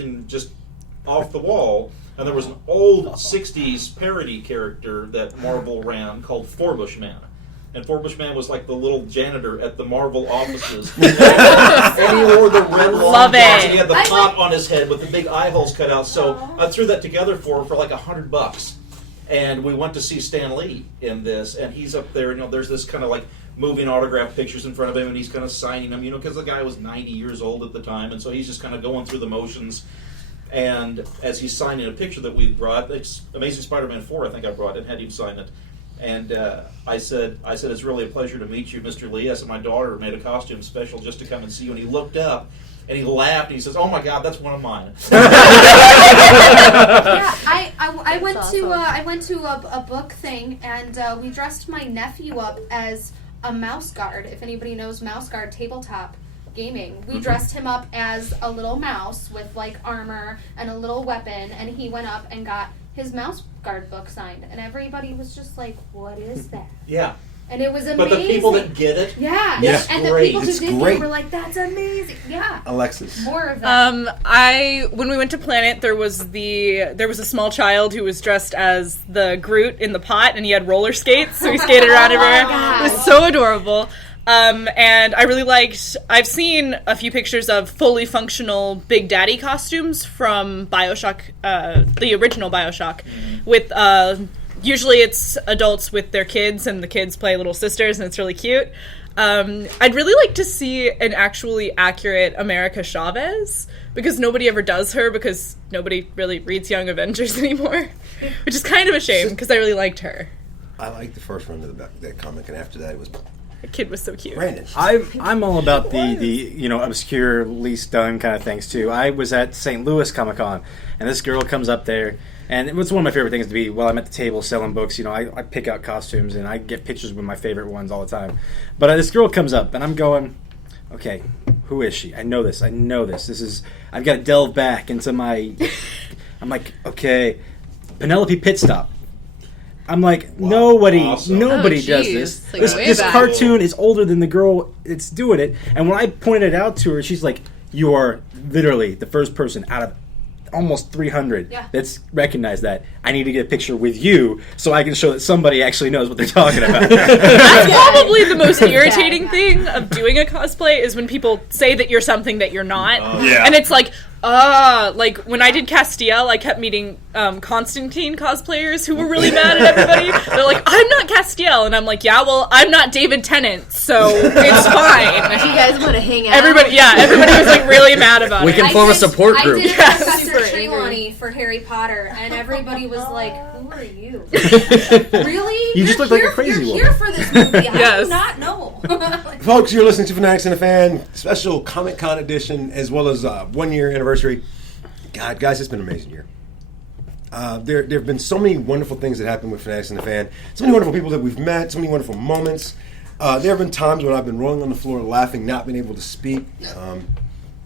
something just off the wall, and there was an old 60s parody character that Marvel ran called Forbush Man. And Forbush Man was like the little janitor at the Marvel offices. And he wore the red long pants, and he had the pot on his head with the big eye holes cut out. So I threw that together for like $100. And we went to see Stan Lee in this, and he's up there, there's this kind of like moving autograph pictures in front of him, and he's kind of signing them, because the guy was 90 years old at the time, and so he's just kind of going through the motions. And as he's signing a picture that we brought, it's Amazing Spider-Man 4, I think I brought it, had him sign it. And I said, it's really a pleasure to meet you, Mr. Lee. I said, my daughter made a costume special just to come and see you. And he looked up, and he laughed, and he says, oh my God, that's one of mine. I went to a book thing, and we dressed my nephew up as a mouse guard. If anybody knows mouse guard tabletop gaming, we dressed him up as a little mouse with like armor and a little weapon, and he went up and got his mouse guard book signed, and everybody was just like, what is that? Yeah. And it was amazing. But the people that get it, and the people who didn't were like, that's amazing. Yeah. Alexis. More of that. When we went to Planet, there was a small child who was dressed as the Groot in the pot, and he had roller skates, so he skated around everywhere. It was so adorable. And I really I've seen a few pictures of fully functional Big Daddy costumes from BioShock, the original BioShock, with, usually it's adults with their kids, and the kids play little sisters, and it's really cute. I'd really like to see an actually accurate America Chavez, because nobody ever does her, because nobody really reads Young Avengers anymore, which is kind of a shame, because I really liked her. I liked the first run of that comic, and after that it was... The kid was so cute. Brandon. I'm all about the obscure, least done kind of things too. I was at St. Louis Comic Con, and this girl comes up there, and it was one of my favorite things to be while I'm at the table selling books. I pick out costumes and I get pictures with my favorite ones all the time. But this girl comes up, and I'm going, okay, who is she? I know this. I've got to delve back into my. I'm like, okay, Penelope Pitstop. I'm like, nobody does this. Like, this cartoon is older than the girl that's doing it. And when I pointed it out to her, she's like, you are literally the first person out of almost 300 that's recognized that. I need to get a picture with you so I can show that somebody actually knows what they're talking about. That's probably the most irritating thing of doing a cosplay is when people say that you're something that you're not. And it's like, like when I did Castiel, I kept meeting Constantine cosplayers who were really mad at everybody. They're like, I'm not Castiel, and I'm like, yeah, well, I'm not David Tennant, so it's fine. Do you guys want to hang out? Everybody was like really mad about it. We can form a support group. I did Professor Trelawney for Harry Potter, and everybody was like, who are you? Really? You just look like a crazy You're one. here for this movie. I do not know. Folks, you're listening to Fanatics and the Fan, special Comic Con edition, as well as 1 year anniversary. God, guys, it's been an amazing year. There have been so many wonderful things that happened with Fanatics and the Fan. So many wonderful people that we've met, so many wonderful moments. There have been times when I've been rolling on the floor laughing, not being able to speak.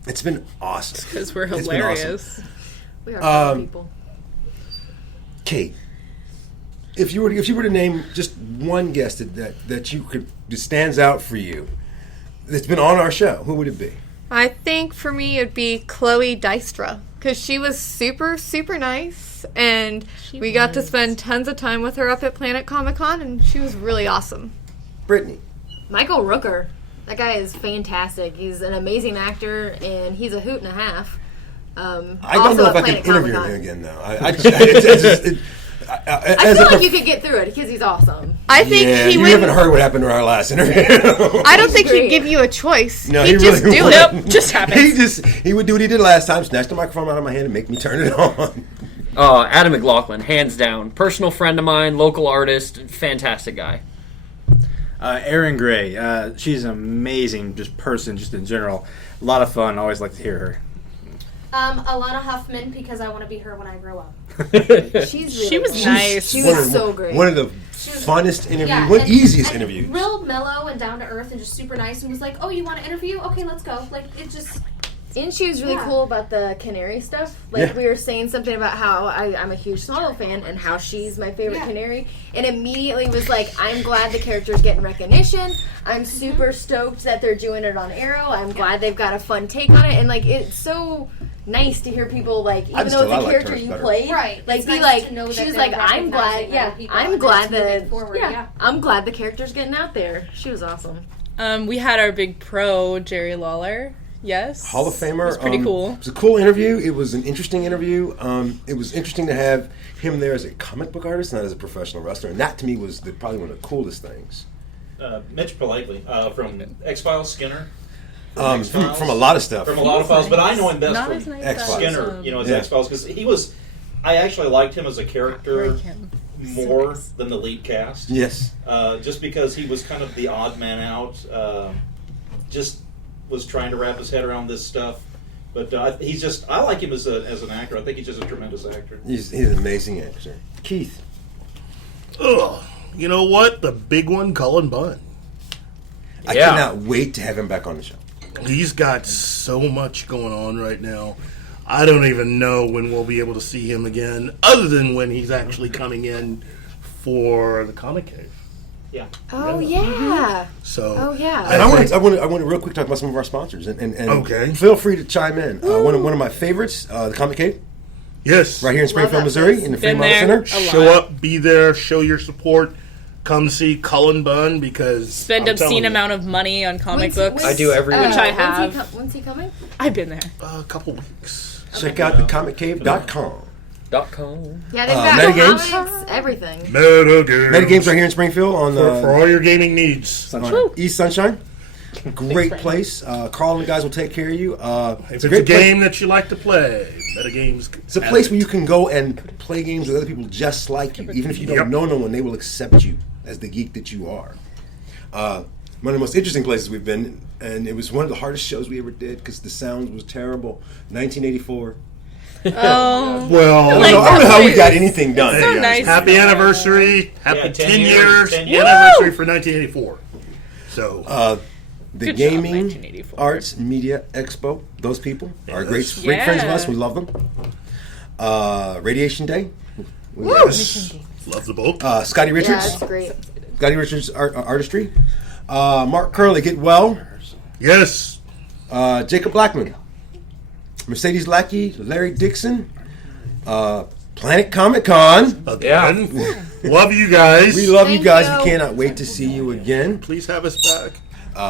It's been awesome. Because we're hilarious. Awesome. We are fun people. Kate, if you were to name just one guest that you could that stands out for you, that's been on our show, who would it be? I think for me it'd be Chloe Dystra, because she was super, super nice, and we got to spend tons of time with her up at Planet Comic Con, and she was really awesome. Brittany. Michael Rooker. That guy is fantastic. He's an amazing actor, and he's a hoot and a half. I don't know if I can interview him again, though. I feel like you could get through it because he's awesome. I think you haven't heard what happened to our last interview. I don't think he'd give you a choice. No, he'd just really do wouldn't. it. Nope, just happens. He would do what he did last time, snatch the microphone out of my hand and make me turn it on. Adam McLaughlin, hands down. Personal friend of mine, local artist, fantastic guy. Erin Gray. She's an amazing person, just in general. A lot of fun. Always like to hear her. Alana Huffman, because I want to be her when I grow up. She was nice. She was so great. One of the funnest interviews, easiest interviews. Real mellow and down to earth and just super nice, and was like, "Oh, you want to interview? Okay, let's go." Like it just. And she was really cool about the canary stuff. Like, we were saying something about how I'm a huge Swallow fan and how she's my favorite canary. And immediately was like, I'm glad the character's getting recognition. I'm super stoked that they're doing it on Arrow. I'm glad they've got a fun take on it. And, like, it's so nice to hear people like, even just though it's I a like character hers you better. played, Right. like It's be nice like, to know she that was they're like, I'm glad, recognizing other people I'm and glad it's moving that, forward, yeah. I'm glad the character's getting out there. She was awesome. We had our big pro, Jerry Lawler. Yes. Hall of Famer. It was pretty cool. It was a cool interview. It was an interesting interview. It was interesting to have him there as a comic book artist, not as a professional wrestler. And that, to me, was probably one of the coolest things. Mitch Politely from X-Files, Skinner. From a lot of stuff. From a lot of files, but I know him best Not from as nice X-Files. Skinner, as Yeah. X-Files, because he was, I actually liked him as a character Like him. more nice. than the lead cast. Yes. Just because he was kind of the odd man out, just was trying to wrap his head around this stuff. But I like him as an actor. I think he's just a tremendous actor. He's an amazing actor. Keith. Ugh. You know what? The big one, Cullen Bunn. I Yeah. cannot wait to have him back on the show. He's got so much going on right now. I don't even know when we'll be able to see him again, other than when he's actually coming in for the Comic Cave. Yeah. Oh yeah. So, Oh yeah. And I want to real quick talk about some of our sponsors. And Okay. feel free to chime in. One of my favorites, the Comic Cave, yes, right here in Springfield, that Missouri, place. in the Been Fremont there. Center. A show lot. up, be there, show your support. Come see Cullen Bunn because Spend I'm telling obscene you, amount of money on comic books. I do every week. Which I have. When's he coming? I've been there. a couple weeks. Check out thecomiccave.com. .com. Yeah, they've got Metagames? comics, everything. Metagames. Metagames right here in Springfield on for all your gaming needs. on East Sunshine. Great place. Carl and the guys will take care of you. If it's great a game that you like to play, Metagames. It's a place where you can go and play games with other people just like you. Even if you don't Yep. know no one, they will accept you as the geek that you are. One of the most interesting places we've been, and it was one of the hardest shows we ever did because the sound was terrible. 1984. Oh. Well, I don't know how we got anything done. so Yes. nice. Happy anniversary. Happy Yeah, 10 10 years. years, 10 years. Anniversary for 1984. So, The Good job, Gaming 1984. Arts Media Expo. Those people are great Yeah. friends of us. We love them. Radiation Day. yes. Love the book. Scotty Yeah, Richards. that's great. Scotty Richards Artistry. Mark Curley, get well. Yes. Jacob Blackman. Mercedes Lackey, Larry Dixon. Planet Comic Con. Again. Love you guys. We love you Thank guys. you. We cannot wait to see you again. Please have us back.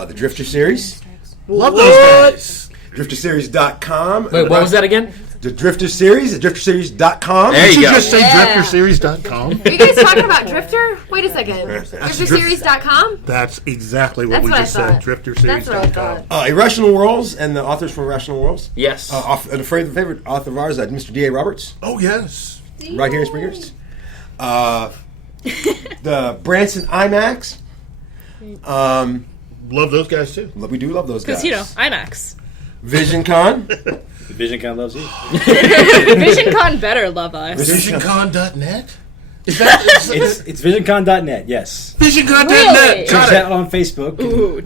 The Drifter Series. Love those guys. DrifterSeries.com. Wait, what was that again? The Drifter Series. The DrifterSeries.com. There Did you you go. just say Yeah. DrifterSeries.com? Are you guys talking about Drifter? Wait a second. DrifterSeries.com? That's exactly what That's we what I just said. thought. That's what I DrifterSeries.com. thought. Irrational Worlds and the authors from Irrational Worlds. Yes. An favorite author of ours, Mr. D.A. Roberts, Oh, yes. right here in Springers. The Branson IMAX. Love those guys, too. We do love those guys. Because, IMAX. VisionCon. VisionCon loves you. VisionCon better love us. VisionCon.net? It's VisionCon.net, yes. VisionCon.net. Really? Check that out on Facebook. Ooh,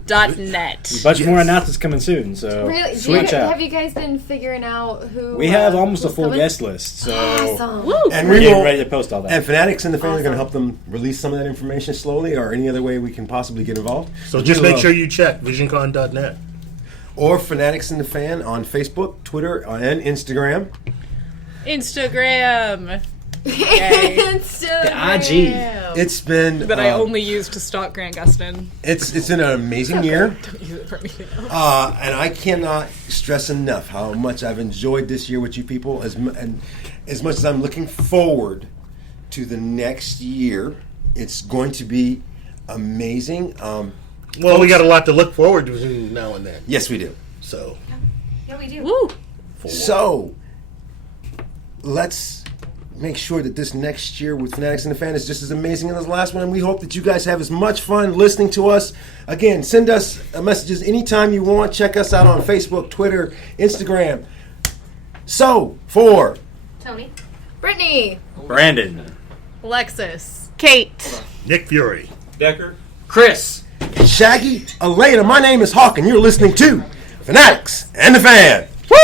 .net. Bunch more announcents coming soon, so Really? switch out. Have you guys been figuring out who? We have almost a who's full coming? guest list, so Awesome. Woo! And we're we getting will, ready to post all that. and Fanatics and the Fan are going to Awesome. help them release some of that information slowly, or any other way we can possibly get involved. So just make sure you check VisionCon.net. Or Fanatics and the Fan on Facebook, Twitter, and Instagram. Instagram. Instagram. The IG. It's been That I only use to stalk Grant Gustin. it's been an amazing year. Don't use it for anything else. And I cannot stress enough how much I've enjoyed this year with you people, and as much as I'm looking forward to the next year. It's going to be amazing. Well, we got a lot to look forward to between now and then. Yes, we do. So, Yeah, we do. Woo! So let's make sure that this next year with Fanatics and the Fan is just as amazing as the last one, and we hope that you guys have as much fun listening to us. Again, send us messages anytime you want. Check us out on Facebook, Twitter, Instagram. So, for Tony. Brittany. Brandon. Alexis. Kate. Nick Fury. Decker. Chris. Shaggy, Elena, my name is Hawk, and you're listening to Fanatics and the Fan. Woo!